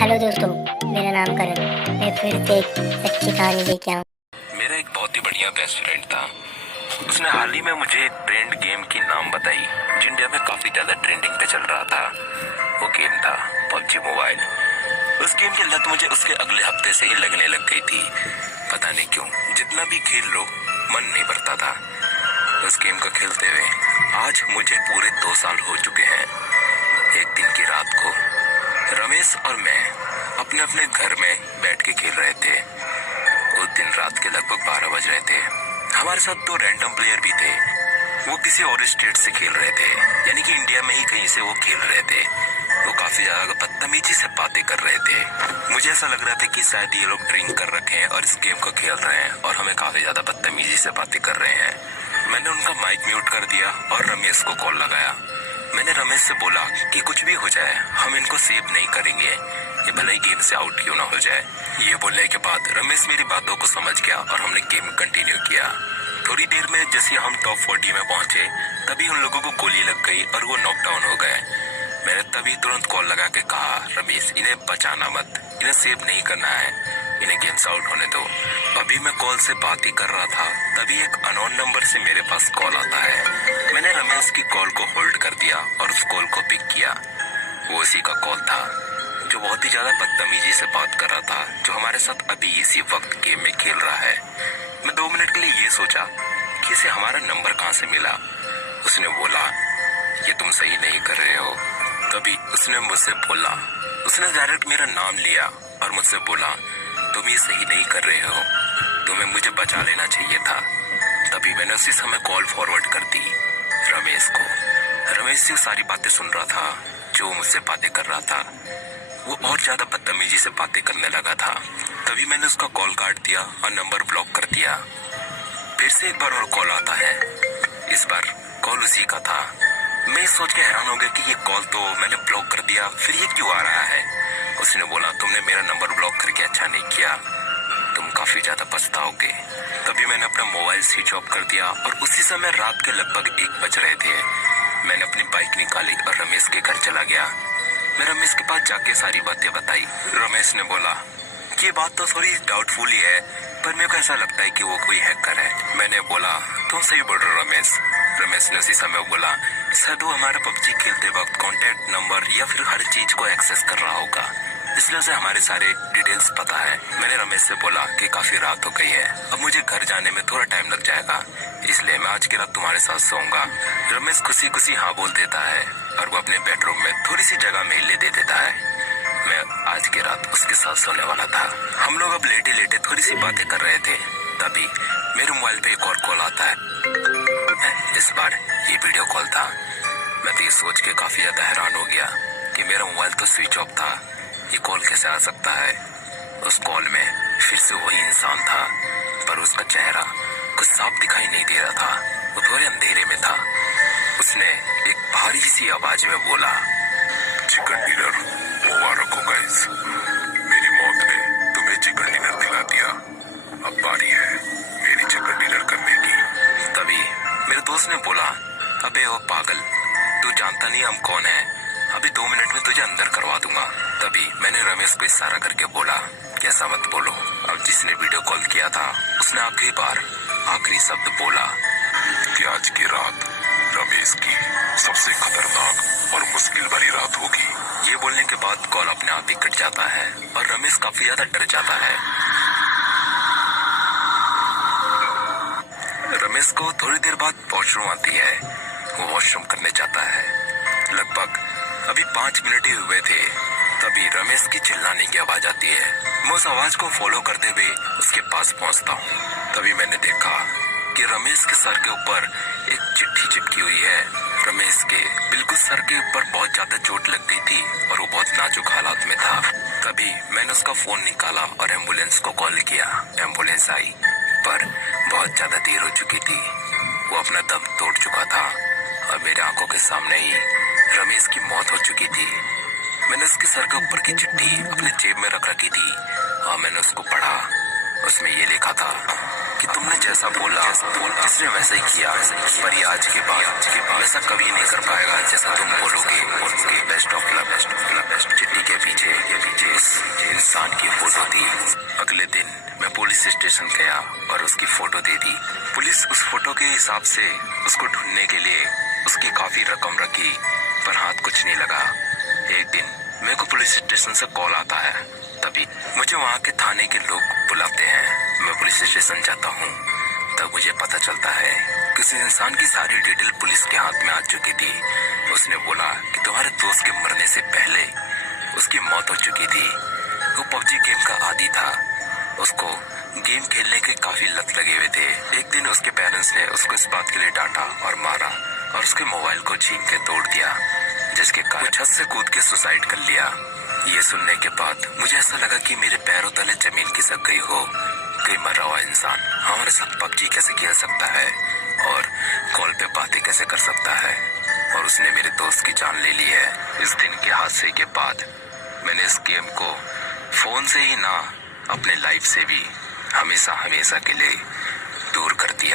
Hello दोस्तों, मेरा नाम करण। मैं फिर से एक सच्ची कहानी लेके आऊँ। मेरा एक बहुत ही बढ़िया बेस्ट फ्रेंड था। उसने हाल ही में मुझे एक ट्रेंड गेम की नाम बताई जो इंडिया में काफी ज्यादा ट्रेंडिंग पे चल रहा था। वो गेम था पबजी मोबाइल। उस गेम की लत मुझे उसके अगले हफ्ते से ही लगने लग गई थी। पता नहीं क्यों, जितना भी खेल लो मन नहीं भरता था उस गेम को खेलते हुए। आज मुझे पूरे 2 साल हो चुके हैं। एक दिन की रात को रमेश और मैं अपने अपने घर में बैठ के खेल रहे थे। उस दिन रात के लगभग 12 बज रहे थे। हमारे साथ 2 रैंडम प्लेयर भी थे। वो किसी और स्टेट से खेल रहे थे, यानी कि इंडिया में ही कहीं से वो खेल रहे थे। वो काफी ज्यादा बदतमीजी से बातें कर रहे थे। मुझे ऐसा लग रहा था कि शायद ये लोग ड्रिंक कर रखे हैं और इस गेम को खेल रहे हैं और हमें काफी ज्यादा बदतमीजी से बातें कर रहे हैं। मैंने उनका माइक म्यूट कर दिया और रमेश को कॉल लगाया। मैंने रमेश से बोला कि कुछ भी हो जाए हम इनको सेव नहीं करेंगे, ये भले ही गेम से आउट क्यों ना हो जाए। ये बोलने के बाद रमेश मेरी बातों को समझ गया और हमने गेम कंटिन्यू किया। थोड़ी देर में जैसे हम टॉप 40 में पहुंचे तभी उन लोगों को गोली लग गई और वो नॉकडाउन हो गए। मैंने तभी तुरंत कॉल लगा के कहा, रमेश इन्हें बचाना मत, इन्हें सेव नहीं करना है, इन्हें गेम से आउट होने दो। अभी मैं कॉल से बात ही कर रहा था तभी एक अननोन नंबर से मेरे पास कॉल आता है। मैंने रमेश की कॉल को होल्ड कर दिया और उस कॉल को पिक किया। वो उसी का कॉल था जो बहुत ही ज्यादा बदतमीजी से बात कर रहा था, जो हमारे साथ अभी इसी वक्त गेम में खेल रहा है। मैं 2 मिनट के लिए ये सोचा कि इसे हमारा नंबर कहाँ से मिला। उसने बोला, ये तुम सही नहीं कर रहे हो। तभी उसने मुझसे बोला, उसने डायरेक्ट मेरा नाम लिया और मुझसे बोला, तुम ये सही नहीं कर रहे हो, तुम्हें मुझे बचा लेना चाहिए था। तभी मैंने उसी समय कॉल फॉरवर्ड कर दी रमेश को। रमेश से सारी बातें सुन रहा था जो मुझसे बातें कर रहा था। वो और ज्यादा बदतमीजी से बातें करने लगा था। तभी मैंने उसका कॉल काट दिया और नंबर ब्लॉक कर दिया। फिर से एक बार और कॉल आता है। इस बार कॉल उसी का था। मैं सोच के हैरान हो गया कि ये कॉल तो मैंने ब्लॉक कर दिया, फिर ये क्यों आ रहा है। उसने बोला, तुमने मेरा नंबर ब्लॉक करके अच्छा नहीं किया, तुम काफी ज्यादा पछताओगे। तभी मैंने अपना मोबाइल स्विच ऑफ कर दिया और उसी समय रात के लगभग 1 बज रहे थे। मैंने अपनी बाइक निकाली और रमेश के घर चला गया। मैं रमेश के पास जाके सारी बातें बताई। रमेश ने बोला, ये बात तो थोड़ी डाउटफुल ही है, पर मेरे को ऐसा लगता है कि वो कोई हैकर है। मैंने बोला, तुम सही बोल रहे हो रमेश। रमेश ने उसी समय बोला, शायद वो हमारा पबजी खेलते वक्त कॉन्टेक्ट नंबर या फिर हर चीज को एक्सेस कर रहा होगा, इसलिए उसे हमारे सारे डिटेल्स पता है। मैंने रमेश से बोला कि काफी रात हो गई है, अब मुझे घर जाने में थोड़ा टाइम लग जाएगा, इसलिए मैं आज की रात तुम्हारे साथ सोऊंगा। रमेश खुशी खुशी हाँ बोल देता है और वो अपने बेडरूम में थोड़ी सी जगह मेल ले देता है। मैं आज की रात उसके साथ सोने वाला था। हम लोग अब लेटे लेटे थोड़ी सी बातें कर रहे थे। तभी मेरे मोबाइल पे एक और कॉल आता है। इस बार ये वीडियो कॉल था। मैं तो ये सोच के काफी ज्यादा हैरान हो गया कि मेरा मोबाइल तो स्विच ऑफ था, ये कॉल कैसे आ सकता है। उस कॉल में फिर से वही इंसान था, पर उसका चेहरा कुछ साफ दिखाई नहीं दे रहा था, वो थोड़े अंधेरे में था। उसने एक भारी सी आवाज में बोला, चिकन डिनर मुबारक हो गाइस, मेरी मौत ने तुम्हें चिकन डिनर दिला दिया, अब बारी है मेरी चिकन डिनर करने की। तभी मेरे दोस्त ने बोला, अबे ओ पागल, तू जानता नहीं हम कौन है, अभी 2 मिनट में तुझे अंदर करवा दूंगा। तभी मैंने रमेश को इशारा करके बोला, ऐसा मत बोलो। अब जिसने वीडियो कॉल किया था उसने आखिरी बार आखिरी शब्द बोला कि आज की रात रमेश की सबसे खतरनाक और मुश्किल भरी रात होगी। ये बोलने के बाद कॉल अपने आप ही कट जाता है और रमेश काफी ज्यादा डर जाता है। रमेश को थोड़ी देर बाद वॉशरूम आती है। वो वॉशरूम करने जाता है। लगभग अभी 5 मिनट ही हुए थे, तभी रमेश की चिल्लाने की आवाज आती है। मैं उस आवाज को फॉलो करते हुए उसके पास पहुंचता हूँ। तभी मैंने देखा कि रमेश के सर के ऊपर एक चिट्ठी चिपकी हुई है। रमेश के बिल्कुल सर के ऊपर बहुत ज्यादा चोट लग गई थी और वो बहुत नाजुक हालात में था। तभी मैंने उसका फोन निकाला और एम्बुलेंस को कॉल किया। एम्बुलेंस आई, पर बहुत ज्यादा देर हो चुकी थी। वो अपना दम तोड़ चुका था और मेरे आंखों के सामने ही रमेश की मौत हो चुकी थी। मैंने उसके सर के ऊपर की चिट्ठी अपने जेब में रख रखी थी और मैंने उसको पढ़ा। उसमें ये लिखा था कि तुमने जैसा बोला इसने वैसा ही किया, पर ये आज के बाद वैसा कभी नहीं कर पाएगा जैसा तुम बोलोगे। Best of luck. चिट्ठी के पीछे इंसान की फोटो थी। अगले दिन मैं पुलिस स्टेशन गया और उसकी फोटो दे दी। पुलिस उस फोटो के हिसाब से उसको ढूंढने के लिए उसकी काफी रकम रखी, पर हाथ कुछ नहीं लगा। एक दिन मेरे को पुलिस स्टेशन से कॉल आता है, तभी मुझे वहाँ के थाने के लोग बुलाते हैं। मैं पुलिस स्टेशन जाता हूँ, तब मुझे पता चलता है कि उस इंसान की सारी डिटेल पुलिस के हाथ में आ चुकी थी। उसने बोला कि तुम्हारे दोस्त के मरने से पहले उसकी मौत हो चुकी थी। वो पबजी गेम का आदी था, उसको गेम खेलने के काफी लत लगे हुए थे। एक दिन उसके पेरेंट्स ने उसको इस बात के लिए डांटा और मारा और उसके मोबाइल को छीन के तोड़ दिया, जिसके कारण छत से कूद के सुसाइड कर लिया। ये सुनने के बाद मुझे ऐसा लगा कि मेरे पैरों तले जमीन खिसक गई हो। कोई मरा हुआ इंसान हमारे साथ पबजी कैसे खेल सकता है और कॉल पे बातें कैसे कर सकता है, और उसने मेरे दोस्त की जान ले ली है। इस दिन के हादसे के बाद मैंने इस गेम को फोन से ही ना, अपने लाइफ से भी हमेशा हमेशा के लिए दूर कर दिया।